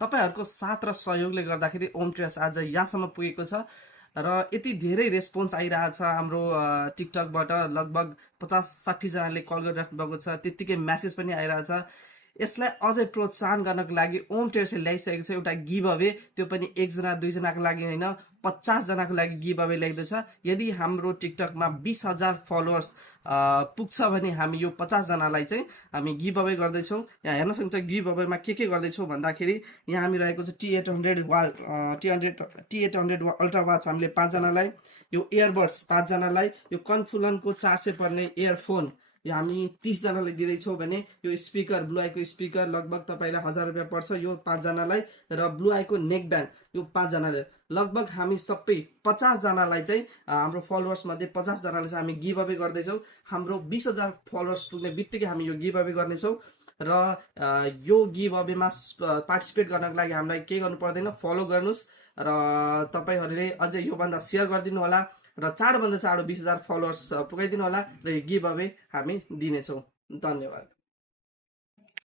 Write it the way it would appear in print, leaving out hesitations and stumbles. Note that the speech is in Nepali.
तपाईहरुको साथ र सहयोगले गर्दाखेरि ओम ट्रेडर्स आज यहाँसम्म पुगेको छ र यति धेरै रेस्पोन्स आइरहेछ हाम्रो टिकटकबाट लगभग 50-60 जनाले कल गरिराख्नु भएको छ त्यतिकै मेसेज पनि आइरहेछ यसलाई अझै प्रोत्साहन गर्नको लागि ओम ट्रेडर्सले ल्याइसकेको छ एउटा गिभ अवे त्यो पनि 1 जना 2 जनाको लागि हैन 50 जनाको लागि गिभ अवे ल्याइदैछ यदि हाम्रो टिकटकमा 20,000 फलोअर्स पुग्छ भने हामी यो 50 जनालाई चाहिँ हामी गिभ अवे गर्दै छौं यहाँ हेर्न सक्नुहुन्छ गिभ अवेमा के गर्दै छौं भन्दाखेरि यहाँ हामी रहेको छ T800 अल्ट्रा वाच हामीले 5 जनालाई यो इयरबड्स 5 जनालाई यो कन्फुलनको 400 पर्ने इयरफोन यो हामी 30 जनालाई दिँदै छौं भने यो स्पिकर ब्लू आई को स्पिकर लगभग तपाईलाई 1000 रुपैयाँ पर्छ यो 5 जनालाई र ब्लू आई को नेक ब्यान्ड यो 5 जनाले लगभग हामी सबै 50 जनालाई चाहिँ हाम्रो फलोअर्स मध्ये 50 जनालाई चाहिँ हामी गिभ अवे गर्दै छौं हाम्रो 20,000 फलोअर्स पुग्ने बित्तिकै हामी यो गिभ अवे गर्ने छौं र यो गिभ अवेमा पार्टिसिपेट गर्नको लागि हामीलाई के गर्नु पर्दैन फलो गर्नुस् र तपाईहरुले अझै यो भन्दा शेयर गरिदिनु होला र चाँडो भन्दा चाँडो 20,000 फलोअर्स पुगाइदिनु होला र यो गिभ अवे हामी दिनेछौं धन्यवाद।